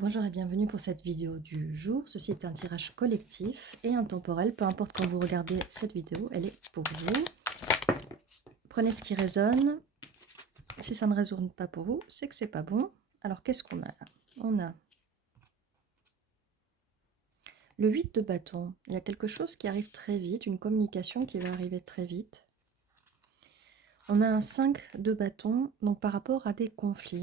Bonjour et bienvenue pour cette vidéo du jour. Ceci est un tirage collectif et intemporel. Peu importe quand vous regardez cette vidéo, elle est pour vous. Prenez ce qui résonne. Si ça ne résonne pas pour vous, c'est que c'est pas bon. Alors qu'est-ce qu'on a là? On a le 8 de bâton. Il y a quelque chose qui arrive très vite, une communication qui va arriver très vite. On a un 5 de bâton, donc par rapport à des conflits.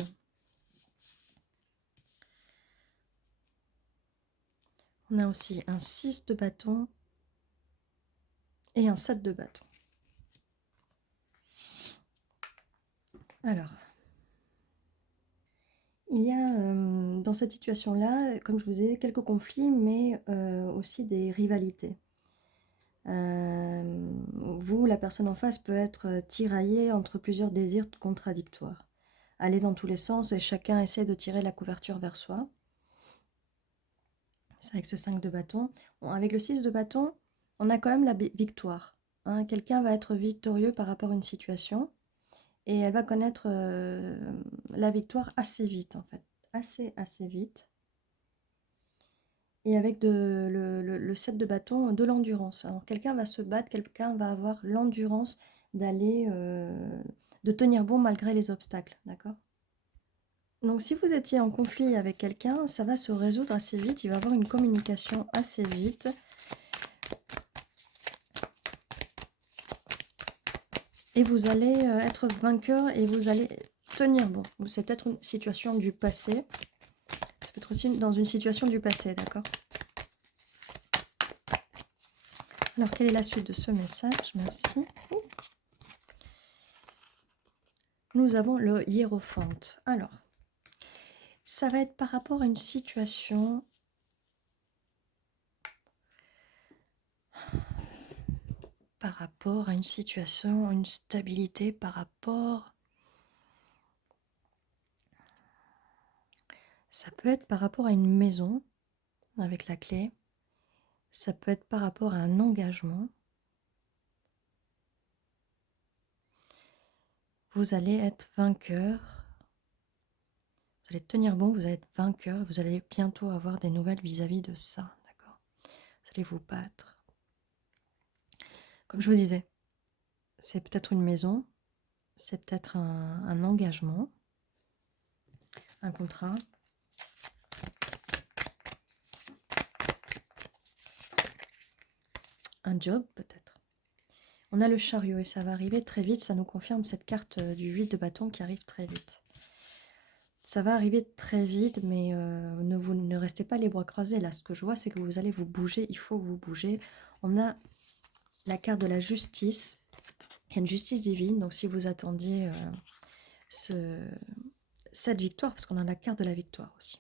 On a aussi un 6 de bâton et un 7 de bâton. Alors, il y a dans cette situation-là, comme je vous ai dit, quelques conflits, mais aussi des rivalités. Vous, la personne en face, peut être tiraillée entre plusieurs désirs contradictoires. Aller dans tous les sens et chacun essaie de tirer la couverture vers soi. C'est avec ce 5 de bâton. Bon, avec le 6 de bâton, on a quand même la victoire. Hein. Quelqu'un va être victorieux par rapport à une situation et elle va connaître la victoire assez vite, en fait. Assez vite. Et avec le 7 de bâton, de l'endurance. Alors quelqu'un va se battre, quelqu'un va avoir l'endurance d'aller, de tenir bon malgré les obstacles, d'accord? Donc si vous étiez en conflit avec quelqu'un, ça va se résoudre assez vite, il va y avoir une communication assez vite. Et vous allez être vainqueur et vous allez tenir bon. C'est peut-être une situation du passé. Ça peut être aussi dans une situation du passé, d'accord? Alors, quelle est la suite de ce message? Merci. Nous avons le hiérophante. Alors, ça va être par rapport à une situation. Par rapport à une situation, une stabilité, par rapport. Ça peut être par rapport à une maison avec la clé. Ça peut être par rapport à un engagement. Vous allez être vainqueur. Vous allez tenir bon, vous allez être vainqueur. Vous allez bientôt avoir des nouvelles vis-à-vis de ça. D'accord? Vous allez vous battre. Comme je vous disais, c'est peut-être une maison. C'est peut-être un engagement. Un contrat. Un job peut-être. On a le chariot et ça va arriver très vite. Ça nous confirme cette carte du 8 de bâton qui arrive très vite. Ça va arriver très vite, mais ne restez pas les bras croisés. Là, ce que je vois, c'est que vous allez vous bouger. Il faut vous bouger. On a la carte de la justice. Il y a une justice divine. Donc, si vous attendiez cette victoire, parce qu'on a la carte de la victoire aussi.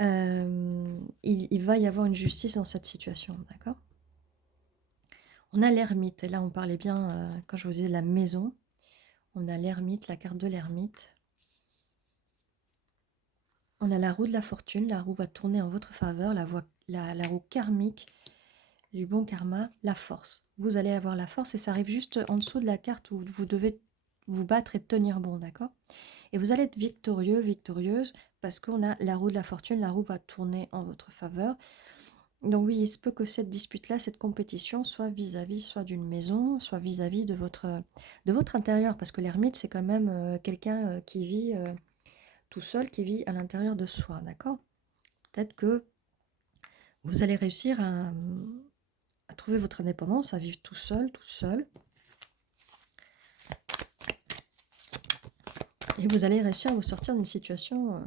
Il va y avoir une justice dans cette situation, d'accord? On a l'ermite, et là on parlait bien, quand je vous disais la maison, on a l'ermite, la carte de l'ermite. On a la roue de la fortune, la roue va tourner en votre faveur, la roue karmique du bon karma, la force. Vous allez avoir la force et ça arrive juste en dessous de la carte où vous devez vous battre et tenir bon, d'accord? Et vous allez être victorieux, victorieuse, parce qu'on a la roue de la fortune, la roue va tourner en votre faveur. Donc oui, il se peut que cette dispute-là, cette compétition, soit vis-à-vis soit d'une maison, soit vis-à-vis de votre intérieur, parce que l'ermite, c'est quand même quelqu'un qui vit tout seul, qui vit à l'intérieur de soi, d'accord? Peut-être que vous allez réussir à trouver votre indépendance, à vivre tout seul, toute seule. Et vous allez réussir à vous sortir d'une situation,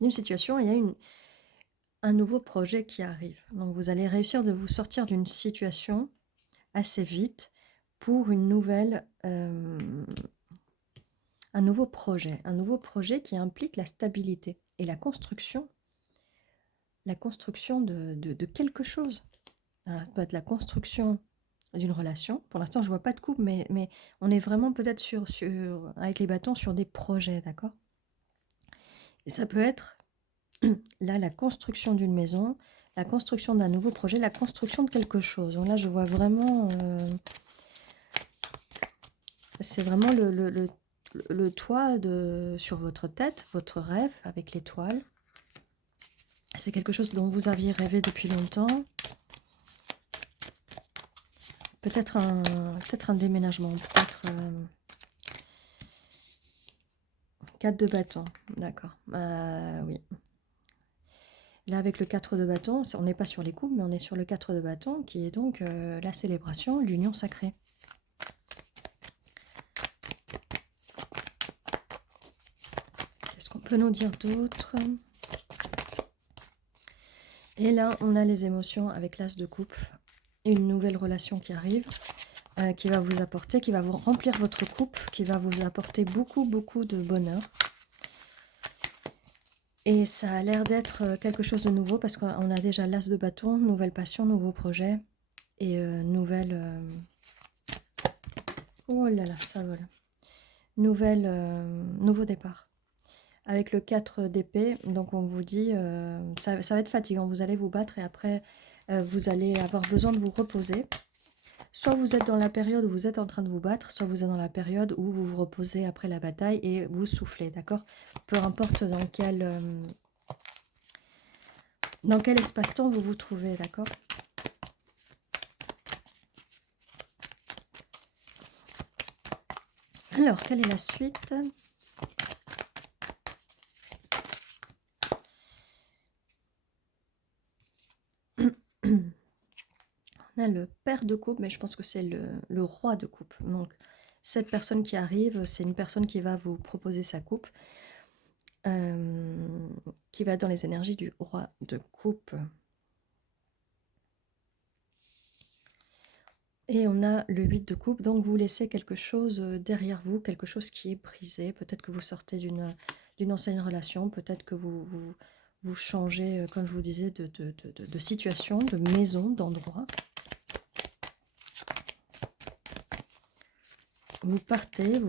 il y a un nouveau projet qui arrive. Donc vous allez réussir de vous sortir d'une situation assez vite pour un nouveau projet qui implique la stabilité et la construction de quelque chose. Ça peut être la construction d'une relation. Pour l'instant, je ne vois pas de couple, mais on est vraiment peut-être avec les bâtons sur des projets, d'accord? Et ça peut être là la construction d'une maison, la construction d'un nouveau projet, la construction de quelque chose. Donc là, je vois vraiment... c'est vraiment le toit sur votre tête, votre rêve avec l'étoile. C'est quelque chose dont vous aviez rêvé depuis longtemps. Peut-être un déménagement, peut-être 4 de bâton, d'accord. Oui. Là, avec le 4 de bâton, on n'est pas sur les coups, mais on est sur le 4 de bâton, qui est donc la célébration, l'union sacrée. Qu'est-ce qu'on peut nous dire d'autre? Et là, on a les émotions avec l'as de coupe. Une nouvelle relation qui arrive, qui va vous apporter, qui va vous remplir votre coupe, qui va vous apporter beaucoup, beaucoup de bonheur. Et ça a l'air d'être quelque chose de nouveau parce qu'on a déjà l'as de bâton, nouvelle passion, nouveau projet et oh là là, ça vole. Nouveau départ. Avec le 4 d'épée, donc on vous dit, ça va être fatigant, vous allez vous battre et après vous allez avoir besoin de vous reposer. Soit vous êtes dans la période où vous êtes en train de vous battre, soit vous êtes dans la période où vous vous reposez après la bataille et vous soufflez, d'accord? Peu importe dans quel espace-temps vous vous trouvez, d'accord? Alors, quelle est la suite? On a le père de coupe, mais je pense que c'est le roi de coupe. Donc, cette personne qui arrive, c'est une personne qui va vous proposer sa coupe, qui va être dans les énergies du roi de coupe. Et on a le 8 de coupe, donc vous laissez quelque chose derrière vous, quelque chose qui est brisé. Peut-être que vous sortez d'une ancienne relation, peut-être que vous changez, comme je vous disais, de situation, de maison, d'endroit. Vous partez,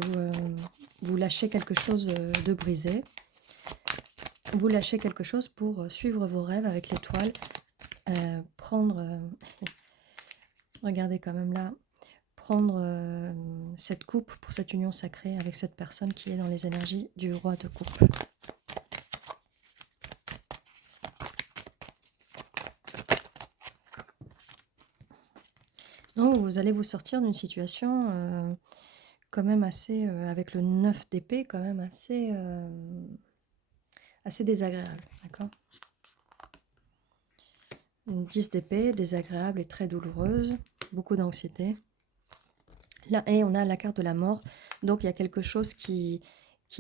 vous lâchez quelque chose de brisé. Vous lâchez quelque chose pour suivre vos rêves avec l'étoile. Prendre... regardez quand même là. Prendre cette coupe pour cette union sacrée avec cette personne qui est dans les énergies du roi de coupe. Donc vous allez vous sortir d'une situation quand même assez, avec le 9 d'épée, quand même assez désagréable, d'accord? Une 10 d'épée, désagréable et très douloureuse, beaucoup d'anxiété. Là, et on a la carte de la mort, donc il y a quelque chose qui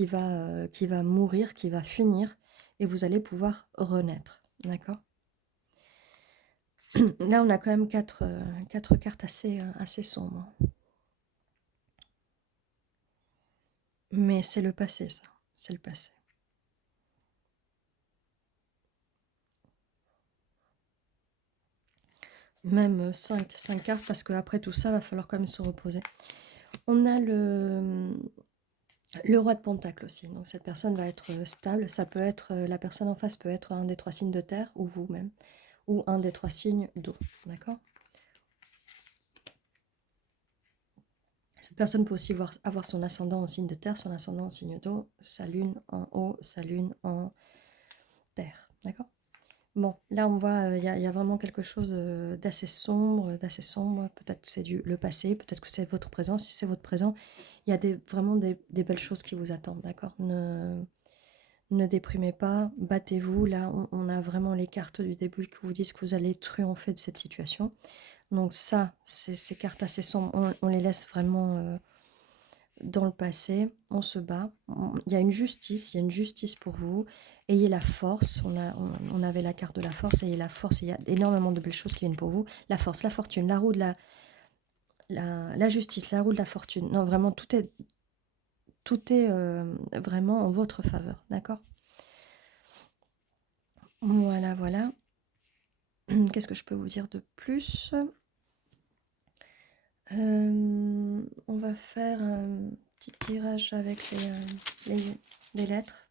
va mourir, qui va finir, et vous allez pouvoir renaître, d'accord? Là, on a quand même quatre cartes assez sombres. Mais c'est le passé, ça. C'est le passé. Même 5 cartes, parce qu'après tout ça, il va falloir quand même se reposer. On a le roi de Pentacle aussi. Donc cette personne va être stable. Ça peut être, la personne en face peut être un des 3 signes de terre, ou vous-même, ou un des 3 signes d'eau. D'accord? Cette personne peut aussi avoir son ascendant en signe de terre, son ascendant en signe d'eau, sa lune en eau, sa lune en terre. D'accord? Bon, là on voit, il y a vraiment quelque chose d'assez sombre, Peut-être que c'est le passé, peut-être que c'est votre présent. Si c'est votre présent, il y a vraiment des belles choses qui vous attendent, d'accord? Ne déprimez pas, battez-vous. Là, on a vraiment les cartes du début qui vous disent que vous allez triompher de cette situation. Donc ça, ces cartes assez sombres, on les laisse vraiment dans le passé. On se bat. Il y a une justice pour vous. Ayez la force. On avait la carte de la force. Ayez la force. Il y a énormément de belles choses qui viennent pour vous. La force, la fortune, la roue de la justice, la roue de la fortune. Non, vraiment, tout est vraiment en votre faveur. D'accord? Voilà, voilà. Qu'est-ce que je peux vous dire de plus? On va faire un petit tirage avec les lettres.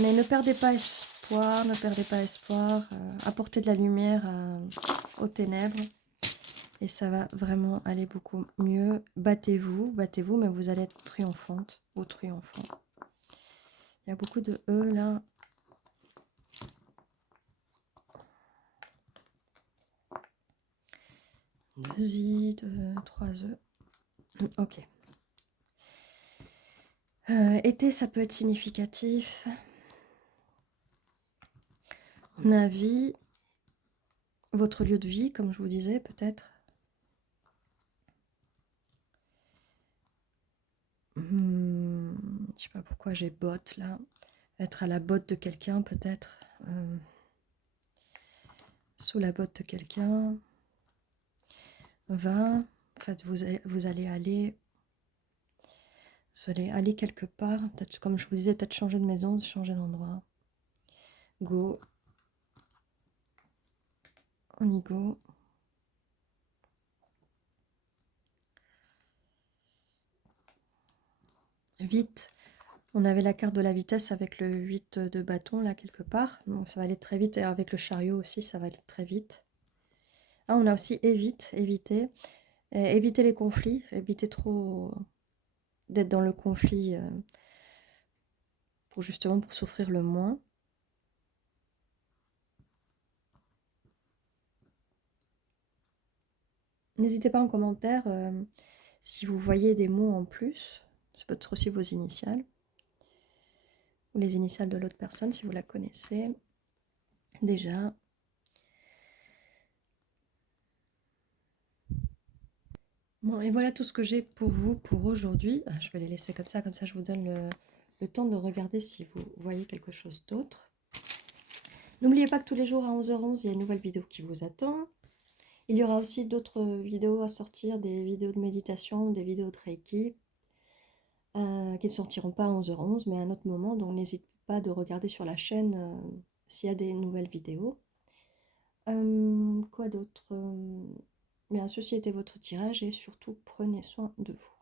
Mais ne perdez pas espoir, apportez de la lumière aux ténèbres. Et ça va vraiment aller beaucoup mieux. Battez-vous, mais vous allez être triomphante ou triomphant. Il y a beaucoup de E là. 2 i, 3 e. Ok. Été, ça peut être significatif. On a vie, votre lieu de vie, comme je vous disais, peut-être. Je sais pas pourquoi j'ai botte là. Être à la botte de quelqu'un, peut-être. Sous la botte de quelqu'un. 20. En fait, vous allez aller quelque part. Peut-être, comme je vous disais, peut-être changer de maison, changer d'endroit. Go. On y go. Vite. On avait la carte de la vitesse avec le 8 de bâton là quelque part. Donc ça va aller très vite. Et avec le chariot aussi, ça va aller très vite. Ah, on a aussi éviter. Éviter les conflits. Éviter trop d'être dans le conflit pour souffrir le moins. N'hésitez pas en commentaire si vous voyez des mots en plus. Ça peut être aussi vos initiales. Ou les initiales de l'autre personne si vous la connaissez déjà. Bon, et voilà tout ce que j'ai pour vous pour aujourd'hui. Je vais les laisser comme ça je vous donne le temps de regarder si vous voyez quelque chose d'autre. N'oubliez pas que tous les jours à 11h11, il y a une nouvelle vidéo qui vous attend. Il y aura aussi d'autres vidéos à sortir, des vidéos de méditation, des vidéos de Reiki, qui ne sortiront pas à 11h11, mais à un autre moment. Donc n'hésitez pas de regarder sur la chaîne s'il y a des nouvelles vidéos. Quoi d'autre? Bien, ceci était votre tirage et surtout prenez soin de vous.